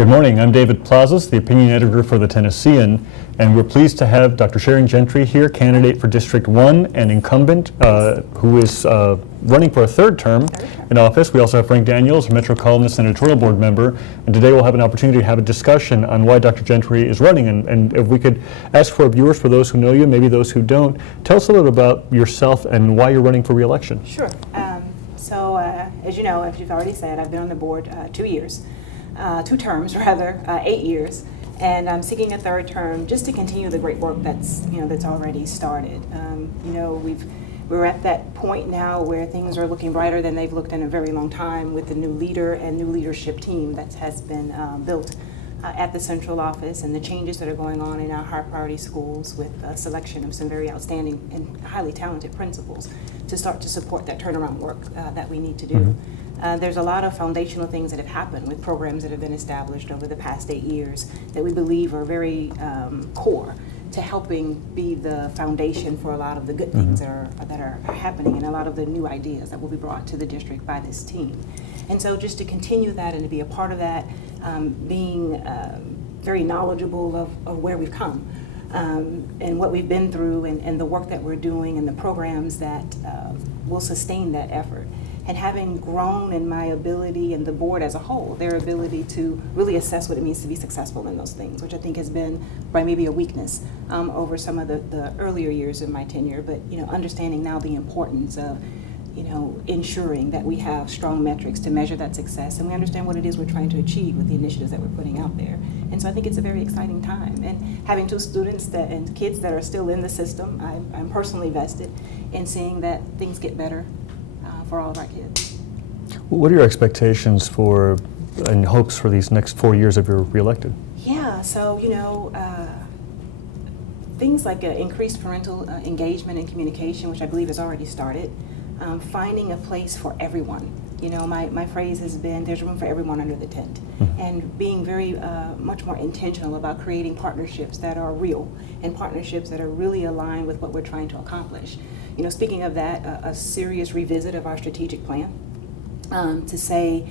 Good morning. I'm David Plazas, the opinion editor for the Tennessean, and we're pleased to have Dr. Sharon Gentry here, candidate for District 1 and incumbent, who is running for a third term in office. We also have Frank Daniels, a Metro columnist and editorial board member, and today we'll have an opportunity to have a discussion on why Dr. Gentry is running. And if we could ask for viewers, for those who know you, maybe those who don't, tell us a little about yourself and why you're running for re-election. Sure. As you know, as you've already said, I've been on the board 2 years. 2 terms rather, 8 years, and I'm seeking a third term just to continue the great work that's already started. We're at that point now where things are looking brighter than they've looked in a very long time with the new leader and new leadership team that has been built at the central office, and the changes that are going on in our high priority schools with a selection of some very outstanding and highly talented principals to start to support that turnaround work that we need to do. Mm-hmm. There's a lot of foundational things that have happened with programs that have been established over the past 8 years that we believe are very core to helping be the foundation for a lot of the good things that are happening and a lot of the new ideas that will be brought to the district by this team. And so just to continue that and to be a part of that, being very knowledgeable of where we've come and what we've been through and the work that we're doing and the programs that will sustain that effort. And having grown in my ability and the board as a whole, their ability to really assess what it means to be successful in those things, which I think has been by maybe a weakness over some of the earlier years of my tenure, but understanding now the importance of ensuring that we have strong metrics to measure that success, and we understand what it is we're trying to achieve with the initiatives that we're putting out there. And so I think it's a very exciting time. And having 2 students and kids that are still in the system, I'm personally vested in seeing that things get better for all of our kids. What are your expectations for and hopes for these next 4 years if you're reelected? Yeah, so things like increased parental engagement and communication, which I believe has already started. Finding a place for everyone. My phrase has been, there's room for everyone under the tent. Mm-hmm. And being very much more intentional about creating partnerships that are real and partnerships that are really aligned with what we're trying to accomplish. Speaking of that, a serious revisit of our strategic plan to say,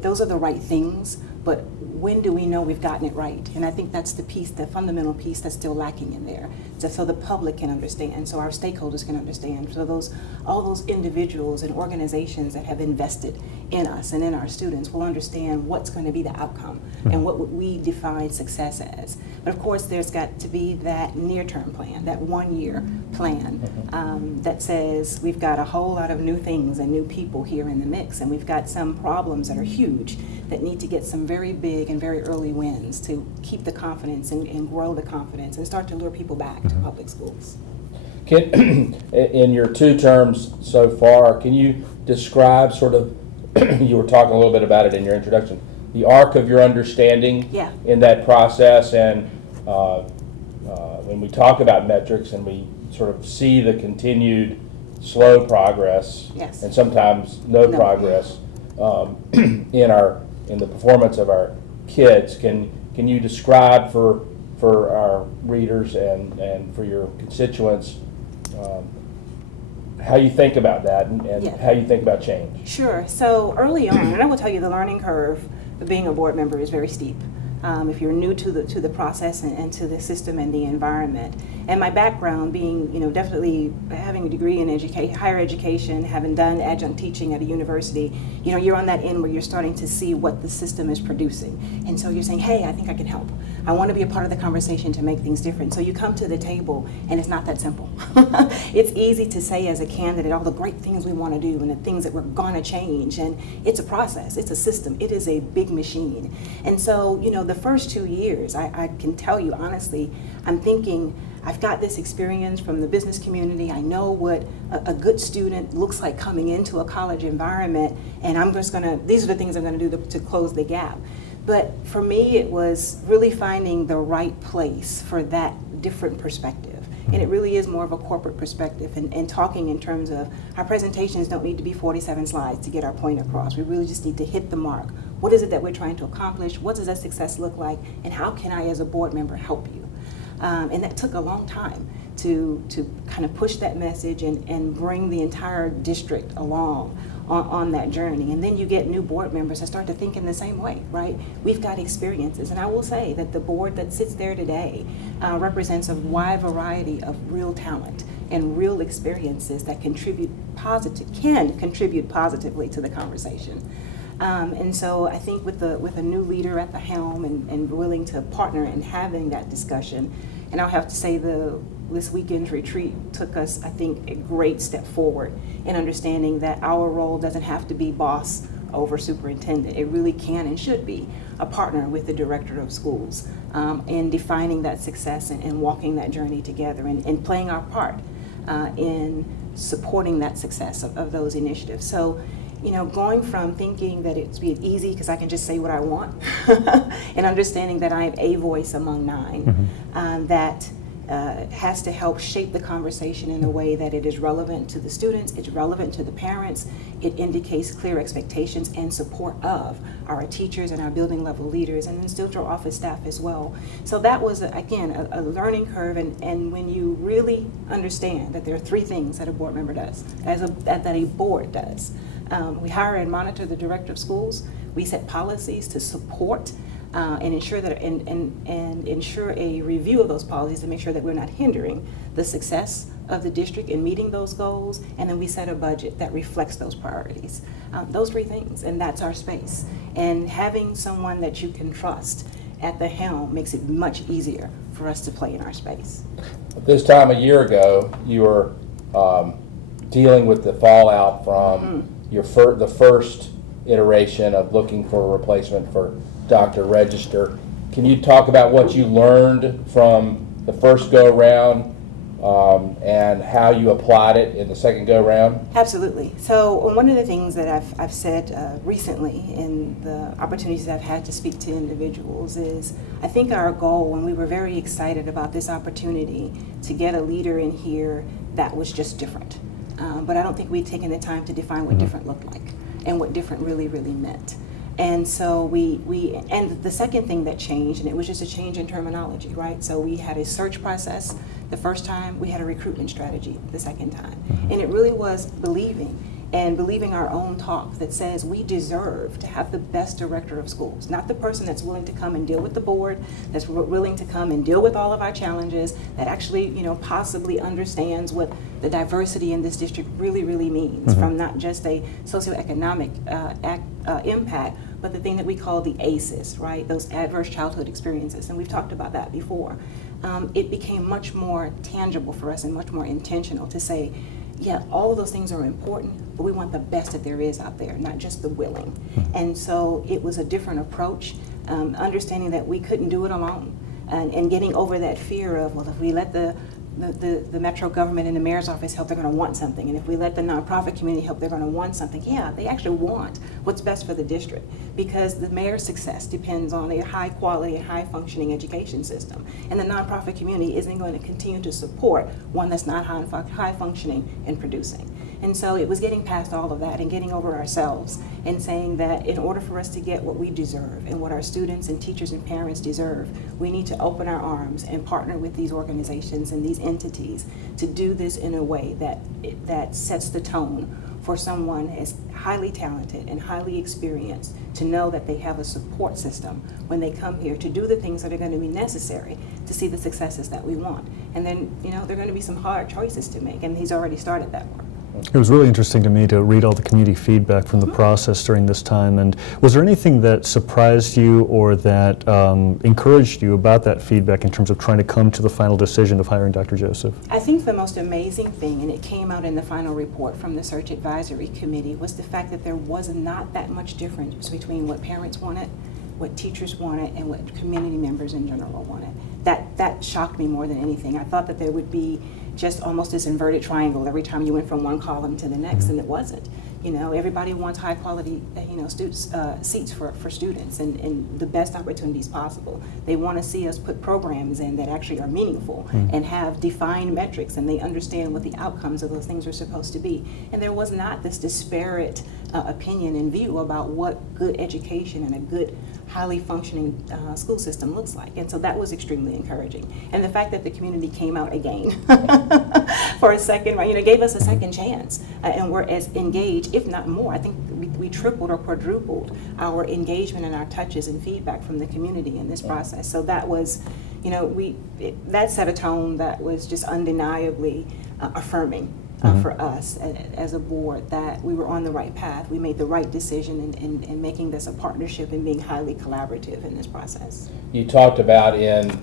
those are the right things, but when do we know we've gotten it right? And I think that's the piece, the fundamental piece that's still lacking in there, so the public can understand, so our stakeholders can understand, so all those individuals and organizations that have invested in us and in our students will understand what's going to be the outcome and what would we define success as. But of course, there's got to be that near-term plan, that 1-year plan that says we've got a whole lot of new things and new people here in the mix, and we've got some problems that are huge that need to get some very big and very early wins to keep the confidence and grow the confidence and start to lure people back to public schools. In your 2 terms so far, can you describe sort of, you were talking a little bit about it in your introduction, the arc of your understanding in that process, and when we talk about metrics and we sort of see the continued slow progress and sometimes no progress in the performance of our kids, can you describe for our readers and for your constituents how you think about that and how you think about change? Sure. So early on, and I will tell you the learning curve of being a board member is very steep. If you're new to the process and to the system and the environment. And my background being, definitely having a degree in higher education, having done adjunct teaching at a university, you're on that end where you're starting to see what the system is producing. And so you're saying, hey, I think I can help. I want to be a part of the conversation to make things different. So you come to the table, and it's not that simple. It's easy to say as a candidate all the great things we want to do and the things that we're going to change. And it's a process. It's a system. It is a big machine. And so, the first 2 years, I can tell you honestly, I'm thinking, I've got this experience from the business community. I know what a good student looks like coming into a college environment, and these are the things I'm going to do to close the gap. But for me, it was really finding the right place for that different perspective. And it really is more of a corporate perspective and talking in terms of our presentations don't need to be 47 slides to get our point across. We really just need to hit the mark. What is it that we're trying to accomplish? What does that success look like? And how can I, as a board member, help you? And that took a long time to kind of push that message and bring the entire district along on that journey. And then you get new board members that start to think in the same way, right? We've got experiences, and I will say that the board that sits there today represents a wide variety of real talent and real experiences that can contribute positively to the conversation. And so I think with a new leader at the helm and willing to partner in having that discussion, and I'll have to say this weekend's retreat took us, I think, a great step forward in understanding that our role doesn't have to be boss over superintendent. It really can and should be a partner with the director of schools in defining that success and walking that journey together and playing our part in supporting that success of those initiatives. So, going from thinking that it's be easy because I can just say what I want and understanding that I am a voice among nine, that has to help shape the conversation in a way that it is relevant to the students, it's relevant to the parents, it indicates clear expectations and support of our teachers and our building level leaders, and then still to our office staff as well. So that was, again, a learning curve, and when you really understand that there are three things that a board member does, that a board does. We hire and monitor the director of schools, we set policies to support and ensure that and ensure a review of those policies to make sure that we're not hindering the success of the district in meeting those goals, and then we set a budget that reflects those priorities. Those three things, and that's our space. And having someone that you can trust at the helm makes it much easier for us to play in our space. This time a year ago, you were dealing with the fallout from the first iteration of looking for a replacement for Dr. Register. Can you talk about what you learned from the first go-round and how you applied it in the second go-round? Absolutely. So one of the things that I've said recently in the opportunities I've had to speak to individuals is I think our goal, when we were very excited about this opportunity to get a leader in here that was just different. But I don't think we'd taken the time to define what different looked like and what different really, really meant. And so and the second thing that changed, and it was just a change in terminology, right? So we had a search process the first time, we had a recruitment strategy the second time. And it really was believing our own talk that says we deserve to have the best director of schools, not the person that's willing to come and deal with the board, that's willing to come and deal with all of our challenges, that actually, possibly understands what the diversity in this district really, really means, from not just a socioeconomic impact, but the thing that we call the ACEs, right? Those adverse childhood experiences, and we've talked about that before. It became much more tangible for us and much more intentional to say, yeah, all of those things are important, but we want the best that there is out there, not just the willing. And so it was a different approach, understanding that we couldn't do it alone, and getting over that fear of, well, if we let the metro government and the mayor's office help, they're going to want something. And if we let the nonprofit community help, they're going to want something. Yeah, they actually want what's best for the district, because the mayor's success depends on a high quality and high functioning education system. And the nonprofit community isn't going to continue to support one that's not high functioning and producing. And so it was getting past all of that and getting over ourselves and saying that in order for us to get what we deserve and what our students and teachers and parents deserve, we need to open our arms and partner with these organizations and these entities to do this in a way that sets the tone for someone as highly talented and highly experienced to know that they have a support system when they come here to do the things that are going to be necessary to see the successes that we want. And then, there are going to be some hard choices to make, and he's already started that work. It was really interesting to me to read all the community feedback from the process during this time. And was there anything that surprised you or that encouraged you about that feedback in terms of trying to come to the final decision of hiring Dr. Joseph? I think the most amazing thing, and it came out in the final report from the Search Advisory Committee, was the fact that there was not that much difference between what parents wanted, what teachers wanted, and what community members in general wanted. That shocked me more than anything. I thought that there would be just almost this inverted triangle every time you went from one column to the next, and it wasn't. Everybody wants high quality, seats for students and the best opportunities possible. They want to see us put programs in that actually are meaningful and have defined metrics, and they understand what the outcomes of those things are supposed to be. And there was not this disparate opinion and view about what good education and a good, highly functioning school system looks like. And so that was extremely encouraging. And the fact that the community came out again for a second, right? Gave us a second chance, and we're as engaged, if not more. I think we tripled or quadrupled our engagement and our touches and feedback from the community in this process. So that was, that set a tone that was just undeniably affirming for us as a board, that we were on the right path. We made the right decision in making this a partnership and being highly collaborative in this process. You talked about in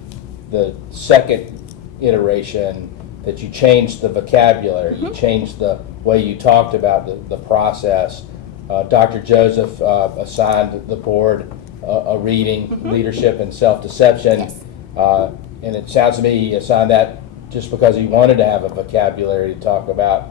the second iteration that you changed the vocabulary, you changed the way you talked about the process. Dr. Joseph assigned the board a reading, leadership and self-deception, Yes. And it sounds to me he assigned that just because he wanted to have a vocabulary to talk about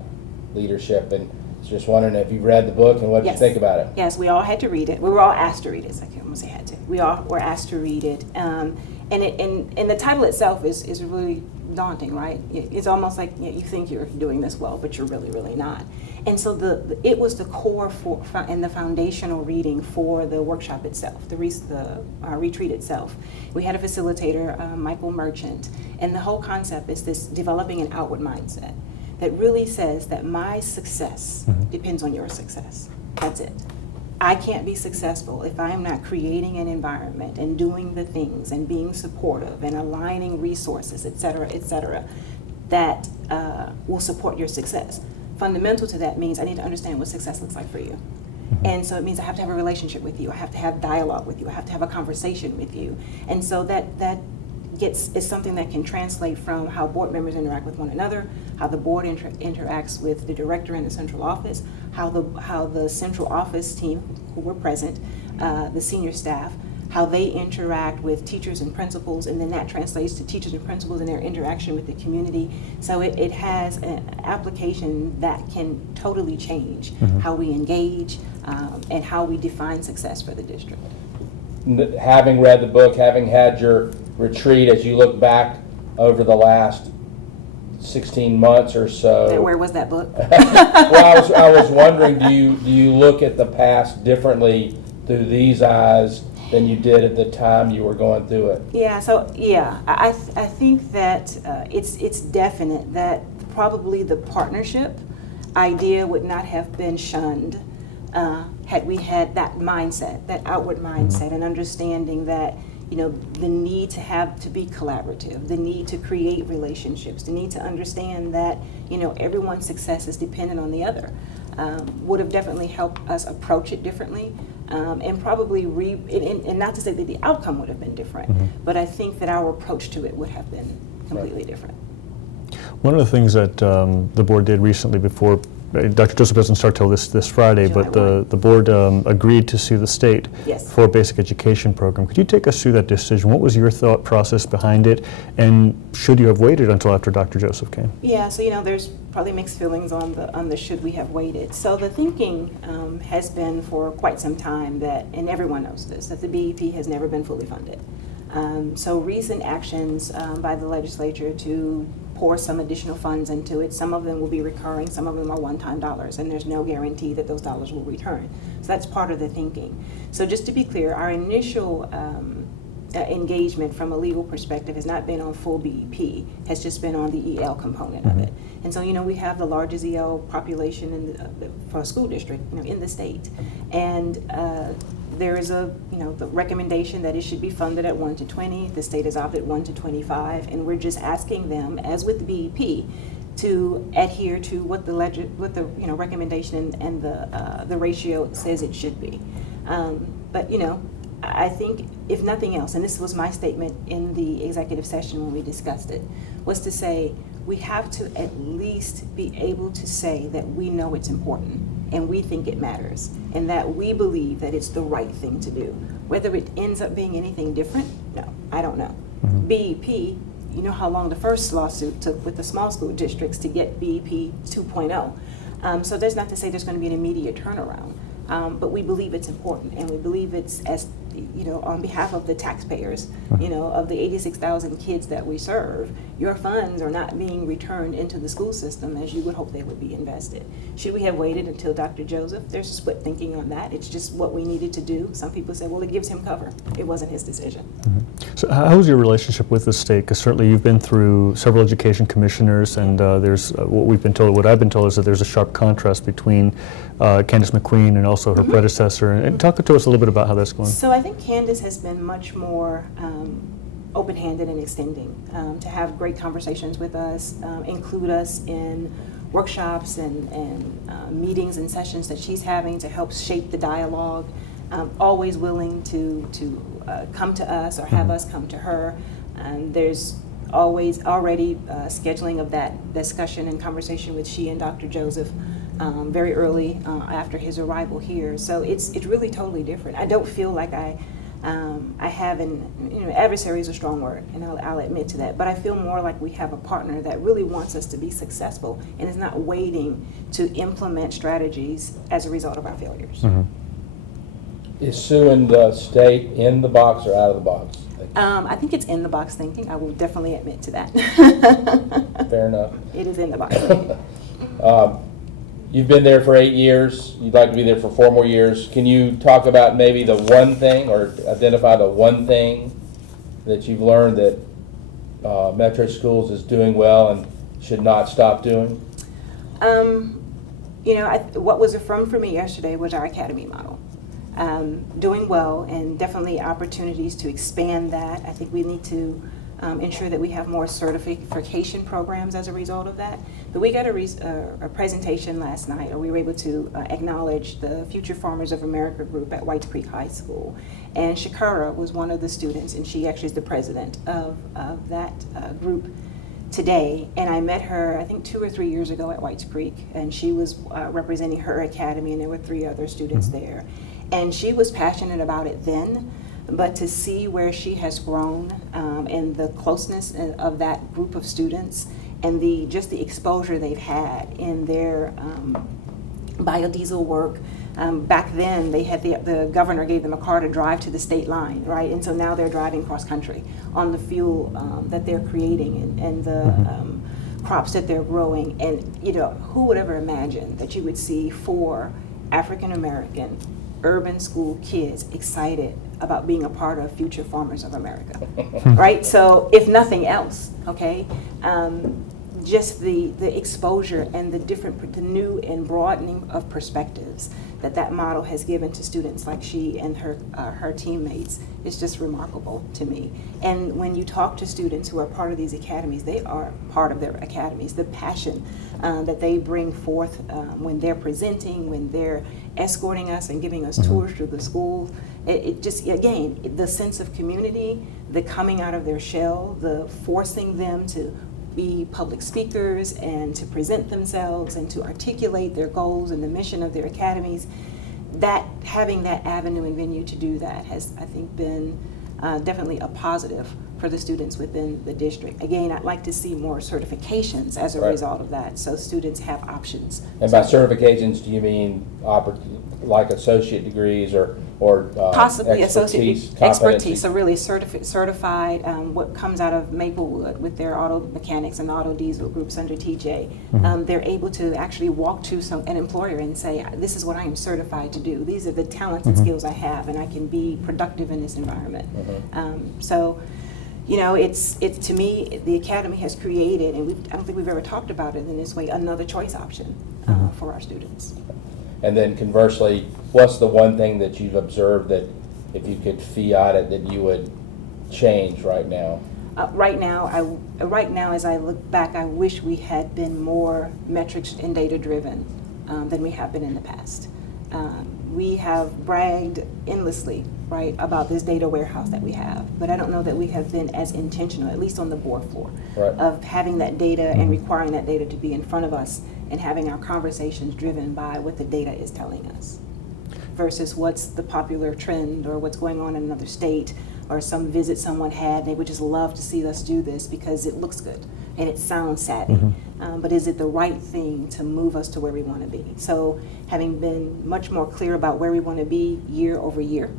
leadership. And just wondering if you read the book and what did you think about it? Yes, we all had to read it. We were all asked to read it. So I can't almost say had to. We all were asked to read it. And the title itself is really daunting, right? It's almost like you think you're doing this well, but you're really, really not. And so it was the core and the foundational reading for the workshop itself, the retreat itself. We had a facilitator, Michael Merchant, and the whole concept is this developing an outward mindset that really says that my success depends on your success. That's it. I can't be successful if I'm not creating an environment and doing the things and being supportive and aligning resources, et cetera, that will support your success. Fundamental to that means I need to understand what success looks like for you. And so it means I have to have a relationship with you. I have to have dialogue with you. I have to have a conversation with you. And so that is something that can translate from how board members interact with one another, how the board interacts with the director in the central office, how the central office team who were present, the senior staff, how they interact with teachers and principals, and then that translates to teachers and principals and their interaction with the community. So it has an application that can totally change how we engage and how we define success for the district. Having read the book, having had your retreat, as you look back over the last 16 months or so. And where was that book? Well, I was wondering, do you look at the past differently through these eyes than you did at the time you were going through it? I think that it's definite that probably the partnership idea would not have been shunned had we had that mindset, that outward mindset, and understanding that the need to be collaborative, the need to create relationships, the need to understand that everyone's success is dependent on the other, would have definitely helped us approach it differently, and probably and not to say that the outcome would have been different, but I think that our approach to it would have been completely different. One of the things that the board did recently before, Dr. Joseph doesn't start till this Friday, but the board agreed to sue the state for a basic education program. Could you take us through that decision? What was your thought process behind it, and should you have waited until after Dr. Joseph came? Yeah, so there's probably mixed feelings on the should we have waited. So the thinking has been for quite some time that, and everyone knows this, that the BEP has never been fully funded. So recent actions by the legislature to pour some additional funds into it, some of them will be recurring, some of them are one-time dollars, and there's no guarantee that those dollars will return. So that's part of the thinking. So just to be clear, our initial engagement from a legal perspective has not been on full BEP, has just been on the EL component of it. And so we have the largest EL population for a school district in the state, and there is the recommendation that it should be funded at 1 to 20. The state has opted 1 to 25, and we're just asking them, as with the BEP, to adhere to what the recommendation and the ratio says it should be. But I think if nothing else, and this was my statement in the executive session when we discussed it, was to say we have to at least be able to say that we know it's important and we think it matters and that we believe that it's the right thing to do. Whether it ends up being anything different, no, I don't know. BEP, you know how long the first lawsuit took with the small school districts to get BEP 2.0. So that's not to say there's going to be an immediate turnaround. But we believe it's important, and we believe it's on behalf of the taxpayers, of the 86,000 kids that we serve, your funds are not being returned into the school system as you would hope they would be invested. Should we have waited until Dr. Joseph? There's split thinking on that. It's just what we needed to do. Some people say, well, it gives him cover. It wasn't his decision. So how's your relationship with the state? Because certainly you've been through several education commissioners, and there's what I've been told is that there's a sharp contrast between Candace McQueen and also her predecessor. And talk to us a little bit about how that's going. So I think Candace has been much more open-handed and extending, to have great conversations with us, include us in workshops and meetings and sessions that she's having to help shape the dialogue. Always willing to come to us or have us come to her. There's always already scheduling of that discussion and conversation with she and Dr. Joseph very early after his arrival here. So it's really totally different. I don't feel like I have adversary is a strong word, and I'll admit to that, but I feel more like we have a partner that really wants us to be successful and is not waiting to implement strategies as a result of our failures. Mm-hmm. Is suing the state in the box or out of the box? I think it's in the box thinking. I will definitely admit to that. Fair enough. It is in the box thinking. You've been there for 8 years. You'd like to be there for 4 more years. Can you talk about maybe the one thing, or identify the one thing that you've learned that Metro Schools is doing well and should not stop doing? What was affirmed for me yesterday was our academy model. Doing well, and definitely opportunities to expand that. I think we need to ensure that we have more certification programs as a result of that. But we got a presentation last night, or we were able to acknowledge the Future Farmers of America group at Whites Creek High School. And Shakara was one of the students, and she actually is the president of that group today. And I met her, I think 2 or 3 years ago at Whites Creek, and she was representing her academy, and there were 3 other students there. And she was passionate about it then, but to see where she has grown and the closeness of that group of students and just the exposure they've had in their biodiesel work. Back then, they had the governor gave them a car to drive to the state line, right? And so now they're driving cross country on the fuel that they're creating and the crops that they're growing. And who would ever imagine that you would see 4 African American urban school kids excited about being a part of Future Farmers of America, right? So if nothing else, okay, just the exposure and the new and broadening of perspectives that model has given to students like she and her teammates is just remarkable to me. And when you talk to students who are part of these academies, they are part of their academies. The passion that they bring forth when they're presenting, when they're escorting us and giving us tours through the school, it just, again, the sense of community, the coming out of their shell, the forcing them to be public speakers and to present themselves and to articulate their goals and the mission of their academies, that having that avenue and venue to do that has, I think, been definitely a positive for the students within the district. Again, I'd like to see more certifications as a result of that, so students have options. And by certifications, do you mean like associate degrees or possibly expertise, competency? so really certified, what comes out of Maplewood with their auto mechanics and auto diesel groups under TJ. They're able to actually walk to an employer and say, this is what I am certified to do. These are the talents and skills I have, and I can be productive in this environment. So, it's to me, the Academy has created, and I don't think we've ever talked about it in this way, another choice option for our students. And then conversely, what's the one thing that you've observed that if you could fiat it that you would change right now? Right now, as I look back, I wish we had been more metrics and data driven than we have been in the past. We have bragged endlessly, right, about this data warehouse that we have, but I don't know that we have been as intentional, at least on the board floor, of having that data and requiring that data to be in front of us and having our conversations driven by what the data is telling us versus what's the popular trend or what's going on in another state or some visit someone had. They would just love to see us do this because it looks good and it sounds savvy. But is it the right thing to move us to where we want to be? So having been much more clear about where we want to be year over year,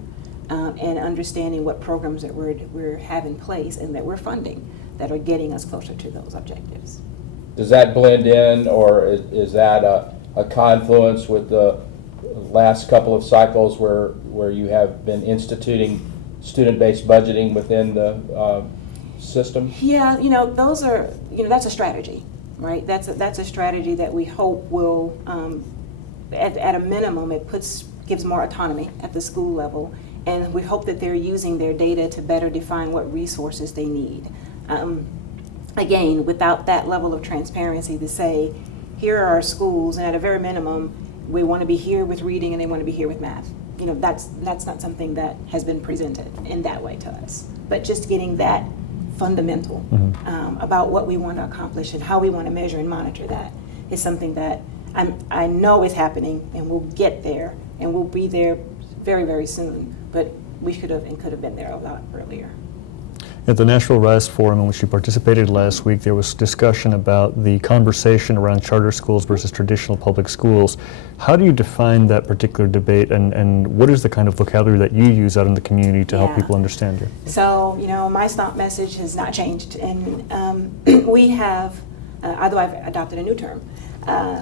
and understanding what programs that we have in place and that we're funding that are getting us closer to those objectives. Does that blend in, or is that a confluence with the last couple of cycles where you have been instituting student-based budgeting within the system? Yeah, that's a strategy, right? That's a strategy that we hope will, at a minimum, gives more autonomy at the school level, and we hope that they're using their data to better define what resources they need. Again, without that level of transparency to say, here are our schools, and at a very minimum, we want to be here with reading and they want to be here with math. That's not something that has been presented in that way to us. But just getting that fundamental about what we want to accomplish and how we want to measure and monitor that is something that I know is happening, and we'll get there, and we'll be there very, very soon. But we should have and could have been there a lot earlier. At the Nashville Rise Forum, in which you participated last week, there was discussion about the conversation around charter schools versus traditional public schools. How do you define that particular debate, and what is the kind of vocabulary that you use out in the community to help people understand you? So, my stomp message has not changed, and we have, although I've adopted a new term,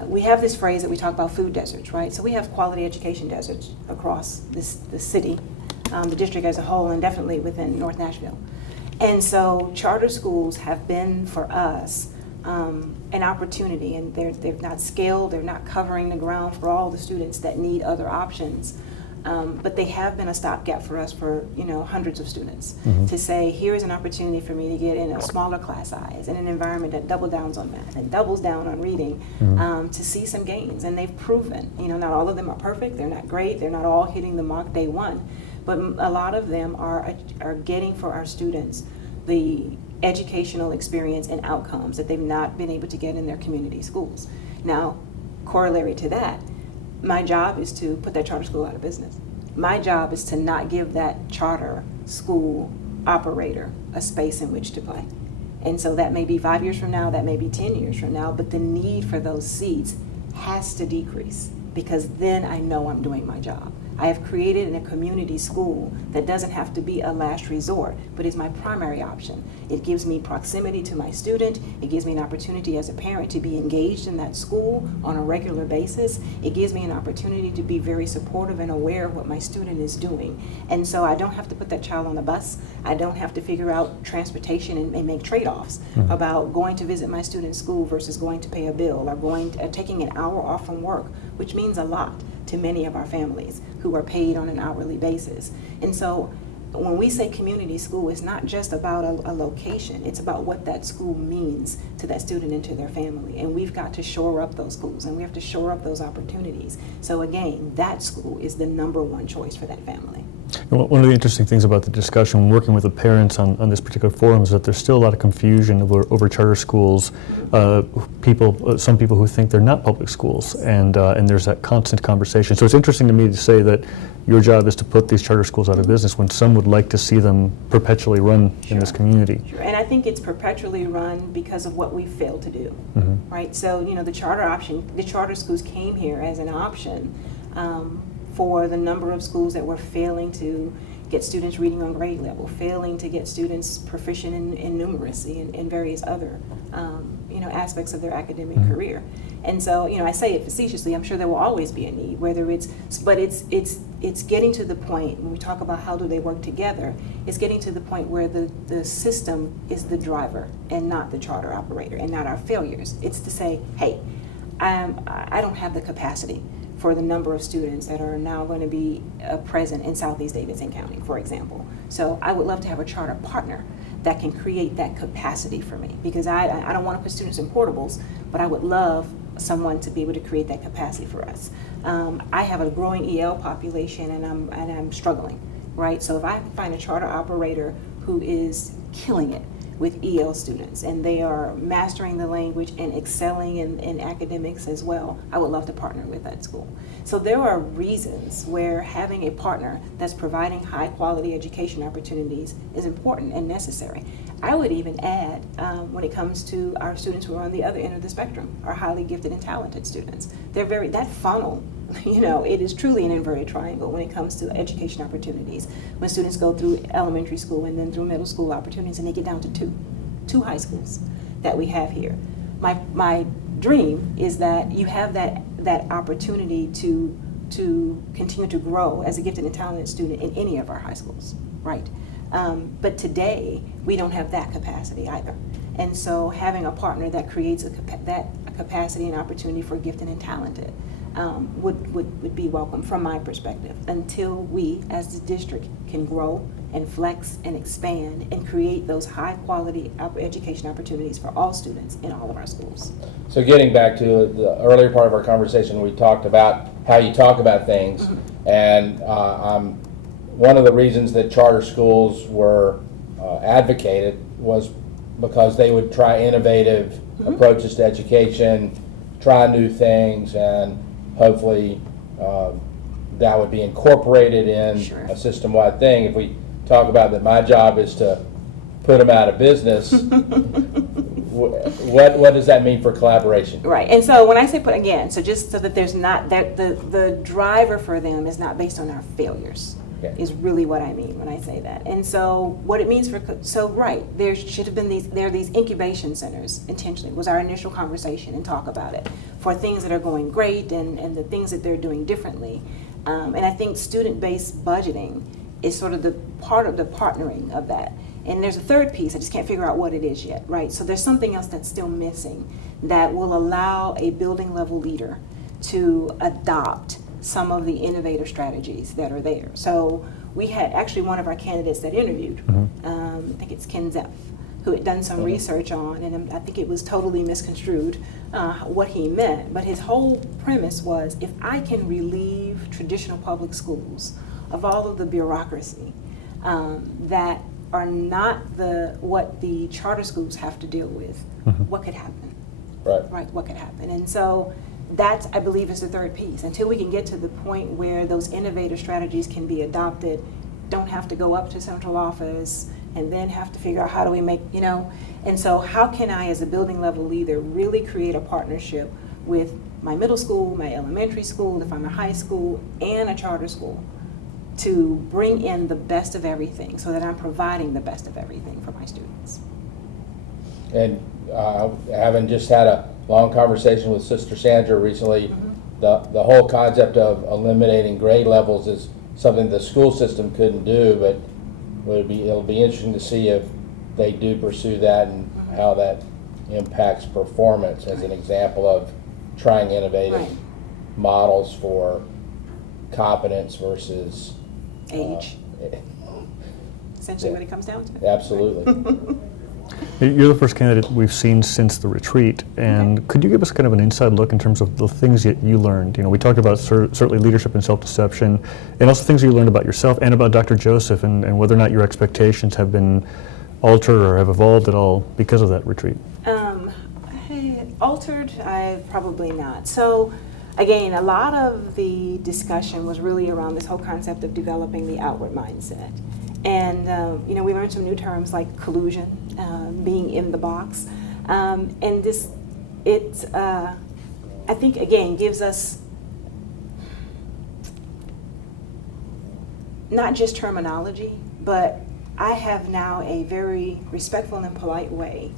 we have this phrase that we talk about food deserts, right? So we have quality education deserts across the city, the district as a whole, and definitely within North Nashville. And so charter schools have been for us an opportunity, and they're not scaled, they're not covering the ground for all the students that need other options. But they have been a stopgap for us for hundreds of students to say, here is an opportunity for me to get in a smaller class size in an environment that doubles down on math and doubles down on reading to see some gains. And they've proven, not all of them are perfect, they're not great, they're not all hitting the mark day one, but a lot of them are getting for our students the educational experience and outcomes that they've not been able to get in their community schools. Now, corollary to that, my job is to put that charter school out of business. My job is to not give that charter school operator a space in which to play. And so that may be 5 years from now, that may be 10 years from now, but the need for those seats has to decrease, because then I know I'm doing my job. I have created a community school that doesn't have to be a last resort, but is my primary option. It gives me proximity to my student. It gives me an opportunity as a parent to be engaged in that school on a regular basis. It gives me an opportunity to be very supportive and aware of what my student is doing. And so I don't have to put that child on the bus. I don't have to figure out transportation and make trade-offs about going to visit my student's school versus going to pay a bill, or taking an hour off from work, which means a lot to many of our families who are paid on an hourly basis. And so when we say community school, it's not just about a location, it's about what that school means to that student and to their family. And we've got to shore up those schools, and we have to shore up those opportunities. So again, that school is the number one choice for that family. One of the interesting things about the discussion, working with the parents on this particular forum, is that there's still a lot of confusion over charter schools. Some people who think they're not public schools, and there's that constant conversation. So it's interesting to me to say that your job is to put these charter schools out of business when some would like to see them perpetually run in this community. Sure. And I think it's perpetually run because of what we failed to do, right? So the charter schools came here as an option for the number of schools that were failing to get students reading on grade level, failing to get students proficient in numeracy and various other aspects of their academic career. And so I say it facetiously, I'm sure there will always be a need, but it's getting to the point when we talk about how do they work together, it's getting to the point where the system is the driver and not the charter operator and not our failures. It's to say, hey, I don't have the capacity for the number of students that are now going to be present in Southeast Davidson County, for example. So I would love to have a charter partner that can create that capacity for me, because I don't want to put students in portables, but I would love someone to be able to create that capacity for us. I have a growing EL population, and I'm struggling, right? So if I can find a charter operator who is killing it with EL students, and they are mastering the language and excelling in academics as well, I would love to partner with that school. So there are reasons where having a partner that's providing high quality education opportunities is important and necessary. I would even add, when it comes to our students who are on the other end of the spectrum, our highly gifted and talented students, that funnel, it is truly an inverted triangle when it comes to education opportunities. When students go through elementary school and then through middle school opportunities, and they get down to two high schools that we have here. My dream is that you have that opportunity to continue to grow as a gifted and talented student in any of our high schools. right? But today, we don't have that capacity either. And so having a partner that creates a capacity and opportunity for gifted and talented would be welcome from my perspective, until we as the district can grow and flex and expand and create those high quality education opportunities for all students in all of our schools. So getting back to the earlier part of our conversation, we talked about how you talk about things, and one of the reasons that charter schools were advocated was because they would try innovative approaches to education, try new things, and hopefully that would be incorporated in a system-wide thing. If we talk about that my job is to put them out of business, what does that mean for collaboration? Right, and so when I say put, again, so just so that there's not, that the driver for them is not based on our failures. Okay. Is really what I mean when I say that. And so what it means for, there should have been there are these incubation centers intentionally, was our initial conversation and talk about it, for things that are going great and the things that they're doing differently. And I think student-based budgeting is sort of the part of the partnering of that. And there's a third piece, I just can't figure out what it is yet, right? So there's something else that's still missing that will allow a building level leader to adopt some of the innovative strategies that are there. So we had actually one of our candidates that interviewed, I think it's Ken Zeff, who had done some research on, and I think it was totally misconstrued what he meant, but his whole premise was, if I can relieve traditional public schools of all of the bureaucracy that are not what the charter schools have to deal with, what could happen? Right, what could happen? And so that, I believe, is the third piece. Until we can get to the point where those innovative strategies can be adopted, don't have to go up to central office and then have to figure out how do we make, and so how can I, as a building level leader, really create a partnership with my middle school, my elementary school, if I'm a high school, and a charter school, to bring in the best of everything so that I'm providing the best of everything for my students. And having just had a long conversation with Sister Sandra recently, the whole concept of eliminating grade levels is something the school system couldn't do, but it'll be interesting to see if they do pursue that and how that impacts performance, as an example of trying innovative models for competence versus age. Essentially what it comes down to. Absolutely. You're the first candidate we've seen since the retreat, and could you give us kind of an inside look in terms of the things that you learned? We talked about certainly leadership and self-deception, and also things you learned about yourself and about Dr. Joseph, and whether or not your expectations have been altered or have evolved at all because of that retreat. Altered, probably not. So again, a lot of the discussion was really around this whole concept of developing the outward mindset. And we learned some new terms like collusion, being in the box, and I think, again, gives us not just terminology, but I have now a very respectful and polite way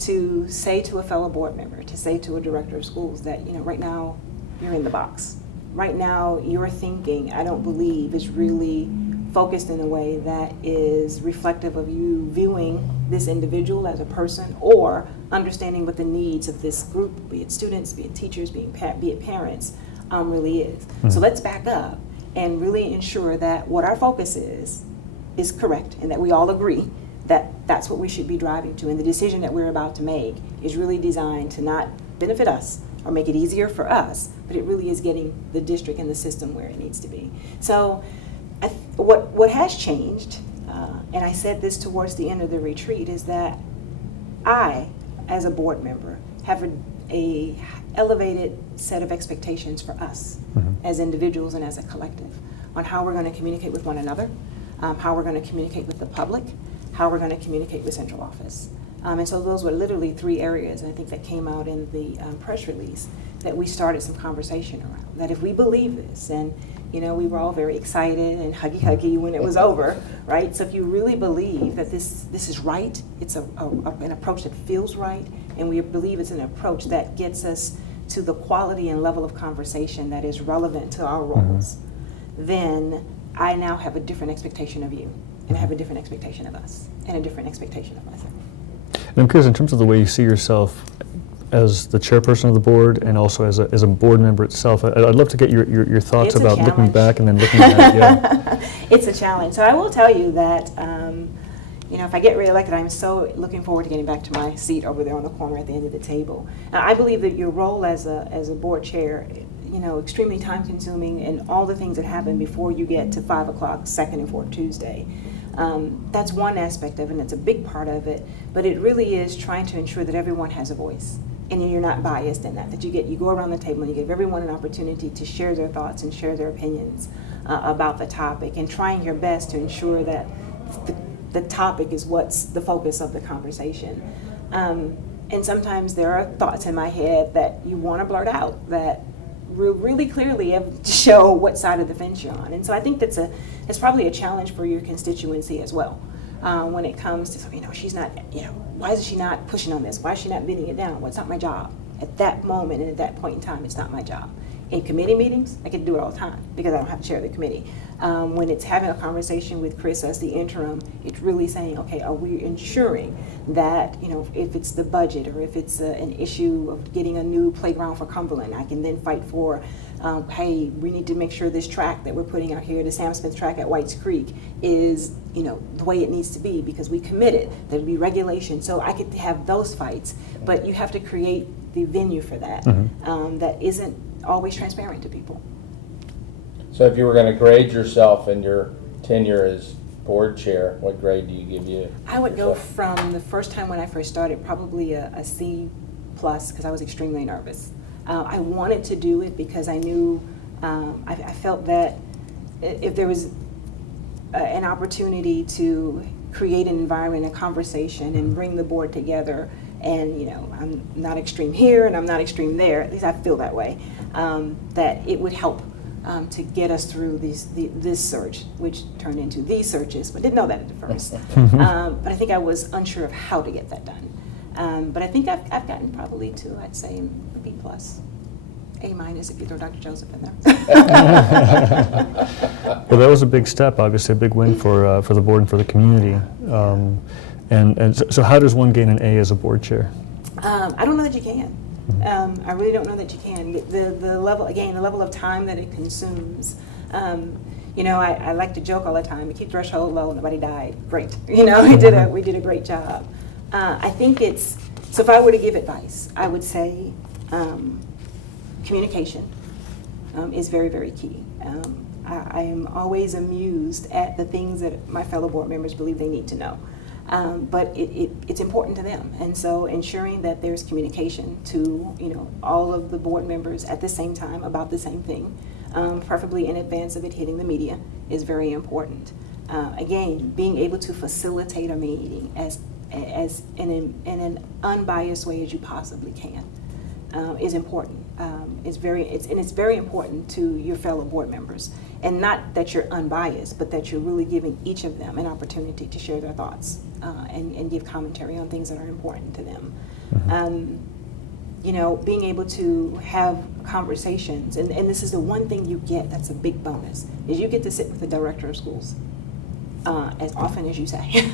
to say to a fellow board member, to say to a director of schools that, right now you're in the box. Right now your thinking, I don't believe, is really focused in a way that is reflective of you viewing this individual as a person, or understanding what the needs of this group, be it students, be it teachers, be it parents, really is. So let's back up and really ensure that what our focus is correct, and that we all agree that that's what we should be driving to, and the decision that we're about to make is really designed to not benefit us or make it easier for us, but it really is getting the district and the system where it needs to be. So what has changed, and I said this towards the end of the retreat, is that I, as a board member, have a elevated set of expectations for us as individuals and as a collective on how we're going to communicate with one another, how we're going to communicate with the public, how we're going to communicate with central office. And so those were literally 3 areas, and I think that came out in the press release, that we started some conversation around. That if we believe this, and we were all very excited and huggy when it was over, right? So if you really believe that this is right, it's an approach that feels right, and we believe it's an approach that gets us to the quality and level of conversation that is relevant to our roles, then I now have a different expectation of you. and I have a different expectation of us and a different expectation of myself. And I'm curious, in terms of the way you see yourself as the chairperson of the board and also as a board member itself, I'd love to get your thoughts It's a about looking challenge. back and then looking ahead. Yeah. It's a challenge. So I will tell you that, if I get reelected, I'm so looking forward to getting back to my seat over there on the corner at the end of the table. I believe that your role as a board chair, extremely time consuming, and all the things that happen before you get to 5 o'clock, second and fourth Tuesday. That's one aspect of it, and it's a big part of it, but it really is trying to ensure that everyone has a voice. And you're not biased in that you go around the table and you give everyone an opportunity to share their thoughts and share their opinions about the topic, and trying your best to ensure that the topic is what's the focus of the conversation. And sometimes there are thoughts in my head that you want to blurt out that really clearly show what side of the fence you're on. And so I think it's probably a challenge for your constituency as well. When it comes to, she's not, why is she not pushing on this? Why is she not beating it down? Well, it's not my job. At that moment and at that point in time, it's not my job. In committee meetings, I get to do it all the time because I don't have to chair the committee. When it's having a conversation with Chris as the interim, it's really saying, okay, are we ensuring that, if it's the budget or if it's an issue of getting a new playground for Cumberland, I can then fight for, hey, we need to make sure this track that we're putting out here, the Sam Smith track at Whites Creek, is, the way it needs to be because we committed. There'll be regulation. So I could have those fights, but you have to create the venue for that. That isn't always transparent to people. So if you were going to grade yourself in your tenure as board chair, what grade do you give you? I would go from the first time when I first started, probably a C plus, because I was extremely nervous. I wanted to do it because I knew, I felt that if there was an opportunity to create an environment, a conversation, and bring the board together, and I'm not extreme here and I'm not extreme there, at least I feel that way, that it would help to get us through this search, which turned into these searches, but didn't know that at first. But I think I was unsure of how to get that done. But I think I've gotten probably to, I'd say, a B plus. A minus if you throw Dr. Joseph in there. Well, that was a big step, obviously a big win for the board and for the community. So how does one gain an A as a board chair? I don't know that you can. I really don't know that you can. The level of time that it consumes. I like to joke all the time. We keep threshold low. Nobody died. Great. we did a great job. I think so if I were to give advice, I would say communication is very, very key. I am always amused at the things that my fellow board members believe they need to know. But it's important to them, and so ensuring that there's communication to all of the board members at the same time about the same thing, preferably in advance of it hitting the media, is very important. Again, being able to facilitate a meeting as in an unbiased way as you possibly can is important. It's very important to your fellow board members, and not that you're unbiased, but that you're really giving each of them an opportunity to share their thoughts and give commentary on things that are important to them. Being able to have conversations, and this is the one thing you get that's a big bonus, is you get to sit with the director of schools as often as you say.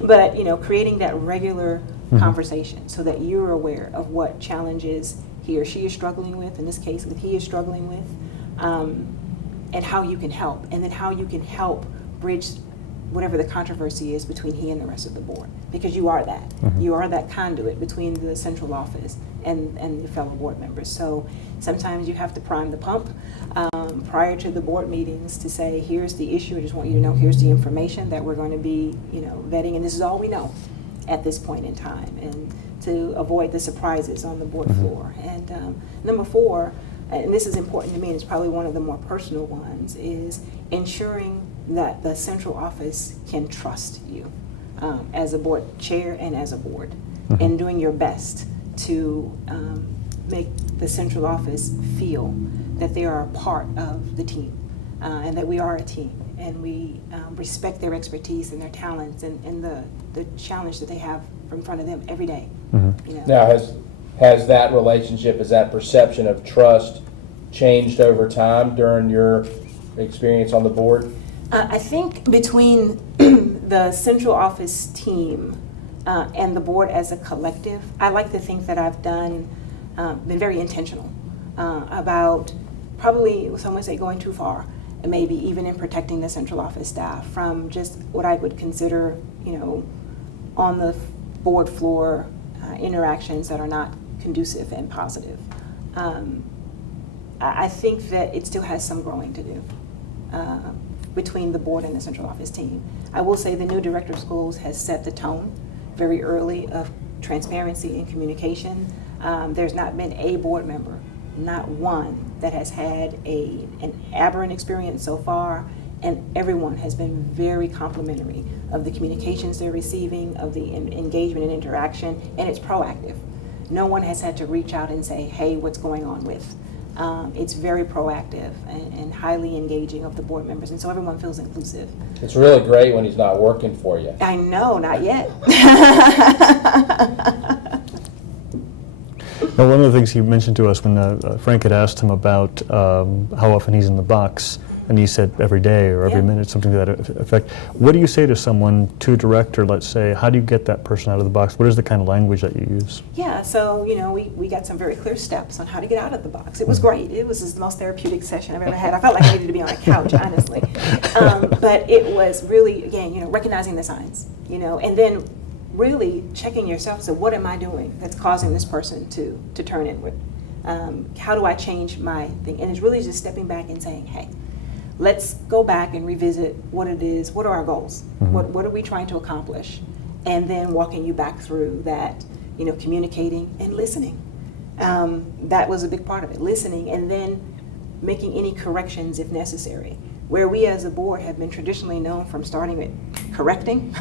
But creating that regular conversation so that you're aware of what challenges he or she is struggling with, in this case, what he is struggling with, and how you can help, and then how you can help bridge whatever the controversy is between he and the rest of the board, because you are that. You are that conduit between the central office and the fellow board members. So sometimes you have to prime the pump prior to the board meetings to say, here's the issue, I just want you to know, here's the information that we're going to be vetting, and this is all we know at this point in time, and to avoid the surprises on the board floor. And number 4, and this is important to me, and it's probably one of the more personal ones, is ensuring that the central office can trust you as a board chair and as a board, and doing your best to make the central office feel that they are a part of the team, and that we are a team, and we respect their expertise and their talents and the challenge that they have in front of them every day. Now, has that relationship, has that perception of trust changed over time during your experience on the board? I think between the central office team and the board as a collective, I like to think that I've been very intentional about probably, some would say, going too far, and maybe even in protecting the central office staff from just what I would consider, on the board floor interactions that are not conducive and positive. I think that it still has some growing to do between the board and the central office team. I will say the new director of schools has set the tone very early of transparency and communication. There's not been a board member, not one, that has had an aberrant experience so far, and everyone has been very complimentary of the communications they're receiving, of the engagement and interaction, and it's proactive. No one has had to reach out and say, hey, what's going on with? It's very proactive and highly engaging of the board members, and so everyone feels inclusive. It's really great when he's not working for you. I know, not yet. Now, one of the things he mentioned to us when Frank had asked him about how often he's in the box, and he said every day or every minute, something to that effect. What do you say to someone, to a director, let's say, how do you get that person out of the box? What is the kind of language that you use? Yeah, so, we got some very clear steps on how to get out of the box. It was great. It was the most therapeutic session I've ever had. I felt like I needed to be on a couch, honestly. But it was really, again, recognizing the signs, and then really checking yourself. So what am I doing that's causing this person to turn inward? How do I change my thing? And it's really just stepping back and saying, hey, let's go back and revisit what it is, what are our goals? Mm-hmm. What are we trying to accomplish? And then walking you back through that, communicating and listening. That was a big part of it, listening, and then making any corrections if necessary. Where we as a board have been traditionally known from starting with correcting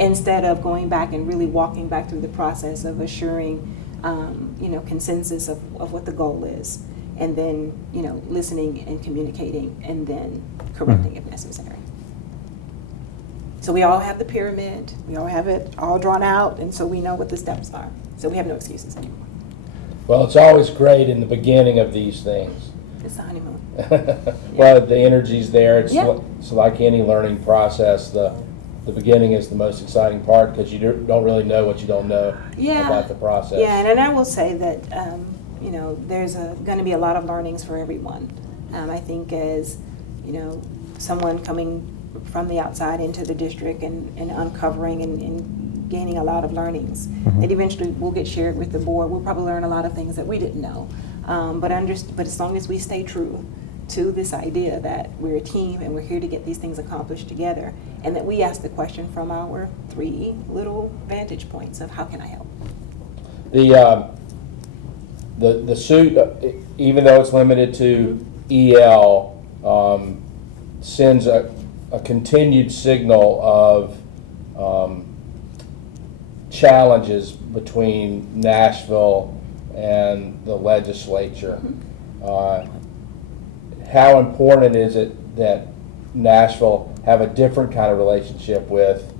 instead of going back and really walking back through the process of assuring, consensus of what the goal is. And then, listening and communicating, and then correcting if necessary. So we all have the pyramid, we all have it all drawn out, and so we know what the steps are. So we have no excuses anymore. Well, it's always great in the beginning of these things. It's the honeymoon. Well, the energy's there. It's like any learning process. The beginning is the most exciting part because you don't really know what you don't know about the process. Yeah, and I will say that there's going to be a lot of learnings for everyone. I think as, someone coming from the outside into the district and uncovering and gaining a lot of learnings that eventually will get shared with the board. We'll probably learn a lot of things that we didn't know. But as long as we stay true to this idea that we're a team and we're here to get these things accomplished together, and that we ask the question from our 3 little vantage points of how can I help? The suit, even though it's limited to EL, sends a continued signal of challenges between Nashville and the legislature. How important is it that Nashville have a different kind of relationship with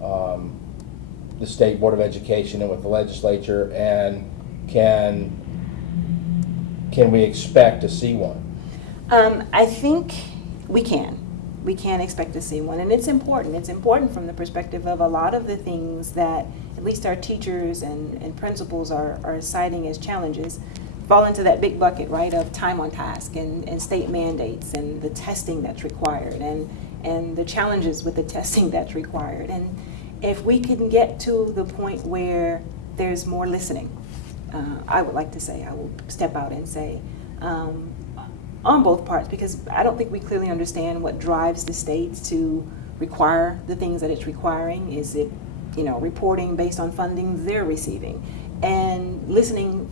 the State Board of Education and with the legislature, and can we expect to see one? I think we can. We can expect to see one, and it's important. It's important from the perspective of a lot of the things that at least our teachers and principals are citing as challenges fall into that big bucket, right, of time on task and state mandates and the testing that's required and the challenges with the testing that's required. And if we can get to the point where there's more listening, I would like to say, I will step out and say, on both parts, because I don't think we clearly understand what drives the states to require the things that it's requiring. Is it, reporting based on funding they're receiving, and listening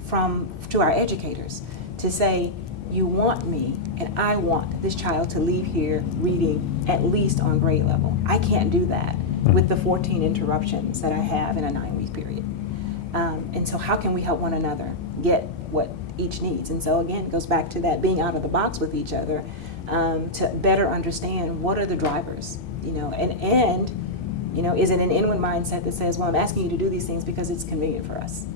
to our educators to say, you want me and I want this child to leave here reading at least on grade level. I can't do that with the 14 interruptions that I have in a 9-week period. And so how can we help one another get what each needs? And so again, it goes back to that being out of the box with each other, to better understand what are the drivers, and is it an inward mindset that says, well, I'm asking you to do these things because it's convenient for us.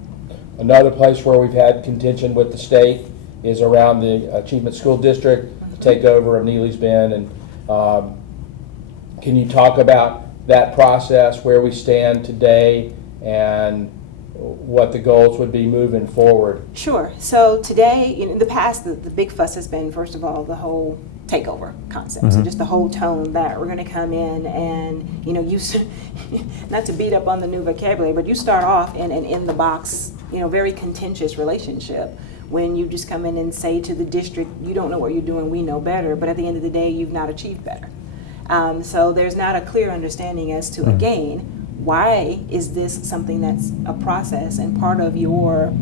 Another place where we've had contention with the state is around the Achievement School District, the takeover of Neely's Bend, and Can you talk about that process, where we stand today, and what the goals would be moving forward? Sure. So today, in the past, the big fuss has been, first of all, the whole takeover concept. So just the whole tone that we're going to come in and, not to beat up on the new vocabulary, but you start off in an in-the-box, very contentious relationship when you just come in and say to the district, you don't know what you're doing, we know better, but at the end of the day, you've not achieved better. So there's not a clear understanding as to, again, why is this something that's a process and part of your,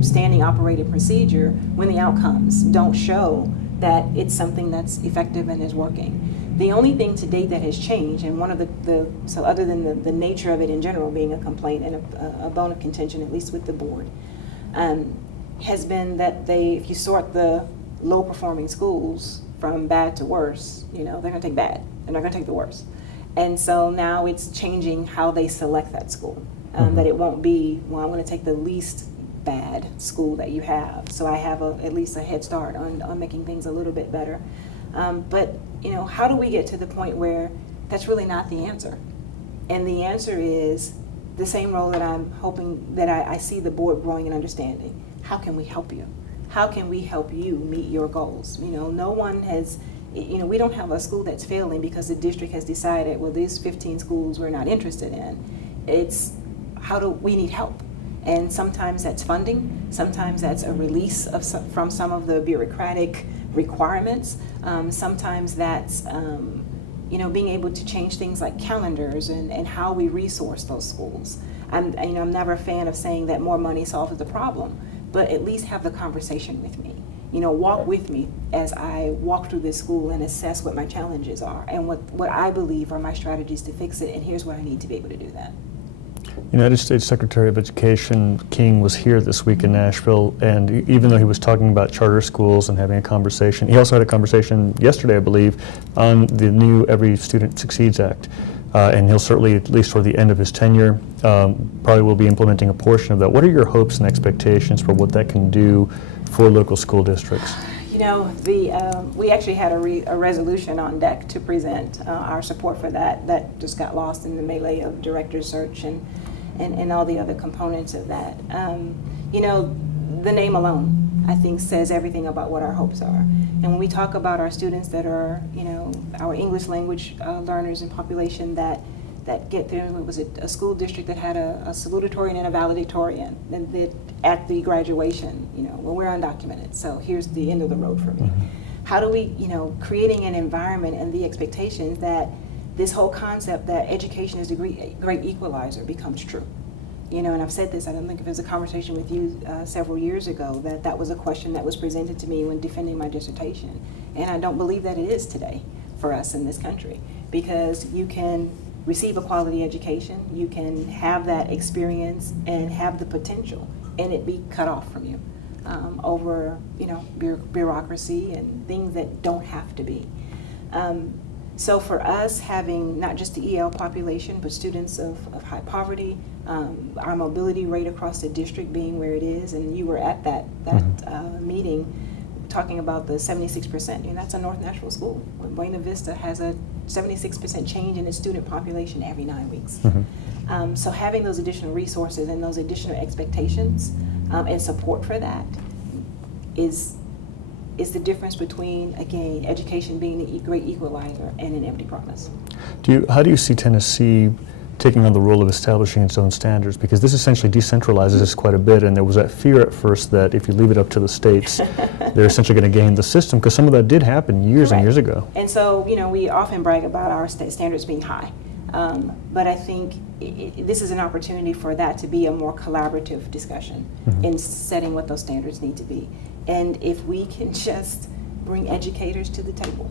standing operating procedure when the outcomes don't show that it's something that's effective and is working. The only thing to date that has changed, and one of so other than the nature of it in general being a complaint and a bone of contention, at least with the board, has been that if you sort the low performing schools from bad to worse, they're going to take bad and they're going to take the worst. And so now it's changing how they select that school, that it won't be, well, I'm going to take the least bad school that you have, so I have at least a head start on making things a little bit better. But how do we get to the point where that's really not the answer? And the answer is the same role that I'm hoping that I see the board growing and understanding. How can we help you? How can we help you meet your goals? No one has, we don't have a school that's failing because the district has decided, well, these 15 schools we're not interested in. It's we need help. And sometimes that's funding, sometimes that's a release from some of the bureaucratic requirements, sometimes that's being able to change things like calendars and how we resource those schools. I'm never a fan of saying that more money solves the problem, but at least have the conversation with me. Walk with me as I walk through this school and assess what my challenges are and what I believe are my strategies to fix it, and here's what I need to be able to do that. United States Secretary of Education King was here this week in Nashville, and even though he was talking about charter schools and having a conversation, he also had a conversation yesterday, I believe, on the new Every Student Succeeds Act. And he'll certainly, at least for the end of his tenure, probably will be implementing a portion of that. What are your hopes and expectations for what that can do for local school districts? We actually had a resolution on deck to present our support for that. That just got lost in the melee of director search and all the other components of that. The name alone, I think, says everything about what our hopes are. And when we talk about our students that are, our English language learners and population that get there, was it a school district that had a salutatorian and a valedictorian and that at the graduation, well, we're undocumented, so here's the end of the road for me. How do we, creating an environment and the expectations that this whole concept that education is a great equalizer becomes true. And I've said this, I don't think if it was a conversation with you several years ago, that was a question that was presented to me when defending my dissertation. And I don't believe that it is today for us in this country, because you can receive a quality education, you can have that experience and have the potential, and it be cut off from you over, bureaucracy and things that don't have to be. So for us, having not just the EL population, but students of high poverty, our mobility rate across the district being where it is, and you were at that meeting talking about the 76%, that's a North Nashville school. Buena Vista has a 76% change in its student population every 9 weeks. So having those additional resources and those additional expectations and support for that is the difference between, again, education being a great equalizer and an empty promise. How do you see Tennessee taking on the role of establishing its own standards? Because this essentially decentralizes this quite a bit, and there was that fear at first that if you leave it up to the states, they're essentially going to game the system, because some of that did happen years and years ago. And so, we often brag about our standards being high, but I think this is an opportunity for that to be a more collaborative discussion in setting what those standards need to be. And if we can just bring educators to the table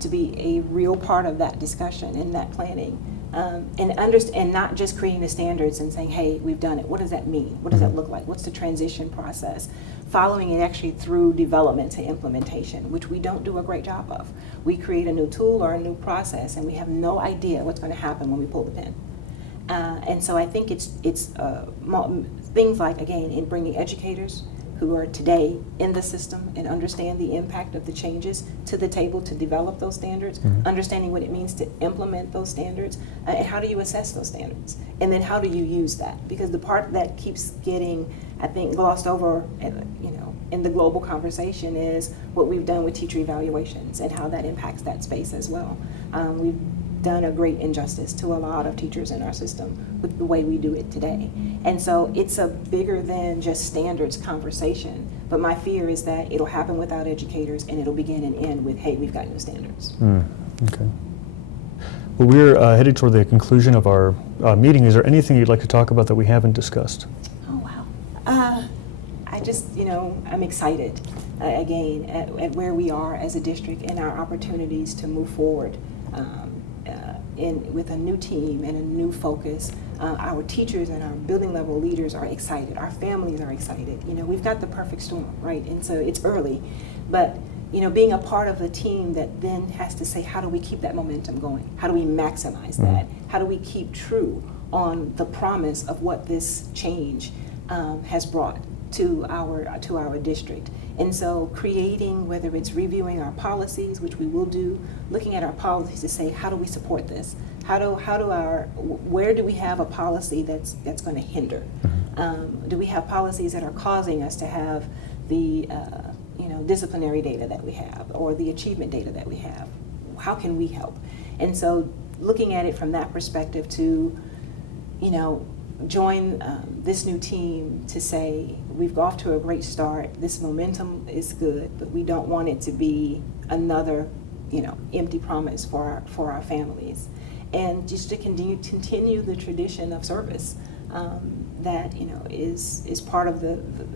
to be a real part of that discussion and that planning, and not just creating the standards and saying, hey, we've done it. What does that mean? What does that look like? What's the transition process? Following it actually through development to implementation, which we don't do a great job of. We create a new tool or a new process, and we have no idea what's going to happen when we pull the pin. And so I think it's things like, again, in bringing educators who are today in the system and understand the impact of the changes to the table to develop those standards, understanding what it means to implement those standards, and how do you assess those standards, and then how do you use that? Because the part that keeps getting, I think, glossed over, in the global conversation is what we've done with teacher evaluations and how that impacts that space as well. We've done a great injustice to a lot of teachers in our system with the way we do it today. And so it's a bigger than just standards conversation, but my fear is that it'll happen without educators and it'll begin and end with, hey, we've got new standards. Okay. Well, we're headed toward the conclusion of our meeting. Is there anything you'd like to talk about that we haven't discussed? Oh, wow. I just, I'm excited again at where we are as a district and our opportunities to move forward with a new team and a new focus. Our teachers and our building level leaders are excited. Our families are excited. We've got the perfect storm, right? And so it's early, but being a part of a team that then has to say, how do we keep that momentum going? How do we maximize that? How do we keep true on the promise of what this change has brought to our district? And so creating, whether it's reviewing our policies, which we will do, looking at our policies to say, how do we support this? Where do we have a policy that's going to hinder? Do we have policies that are causing us to have the disciplinary data that we have or the achievement data that we have? How can we help? And so looking at it from that perspective to, join this new team to say, we've off to a great start, this momentum is good, but we don't want it to be another, empty promise for our families. And just to continue the tradition of service that, is part of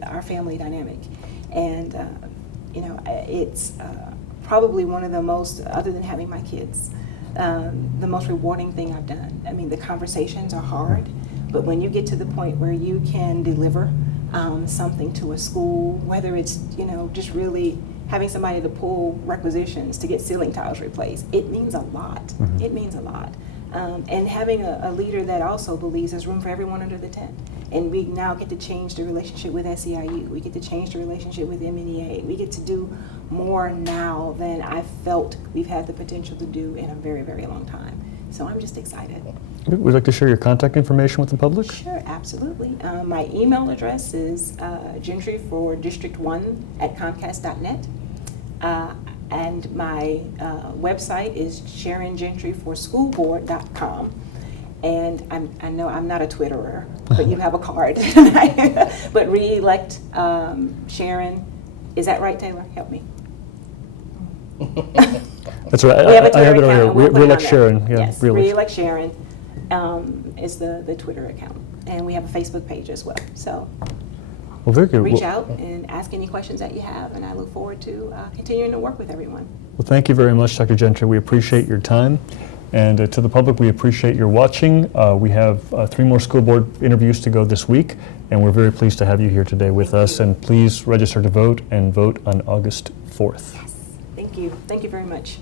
our family dynamic. And, it's probably one of the most, other than having my kids, the most rewarding thing I've done. I mean, the conversations are hard, but when you get to the point where you can deliver something to a school, whether it's, just really having somebody to pull requisitions to get ceiling tiles replaced, it means a lot. It means a lot. And having a leader that also believes there's room for everyone under the tent. And we now get to change the relationship with SEIU. We get to change the relationship with MNEA. We get to do more now than I felt we've had the potential to do in a very, very long time. So I'm just excited. Would you like to share your contact information with the public? Sure, absolutely. My email address is gentry4district1@comcast.net. And my website is SharonGentryForSchoolBoard.com. And I know I'm not a Twitterer, but you have a card. But re-elect Sharon. Is that right, Taylor? Help me. That's right. We have a Twitter I have it over here. account. We'll put it Re-elect on Sharon. there. Yeah, Yes, re-elect Sharon is the Twitter account. And we have a Facebook page as well. So well, very good. reach out and ask any questions that you have, and I look forward to continuing to work with everyone. Well, thank you very much, Dr. Gentry. We appreciate your time. And to the public, we appreciate your watching. We have 3 more school board interviews to go this week, and we're very pleased to have you here today with us. And please register to vote and vote on August 4th. Yes, thank you. Thank you very much.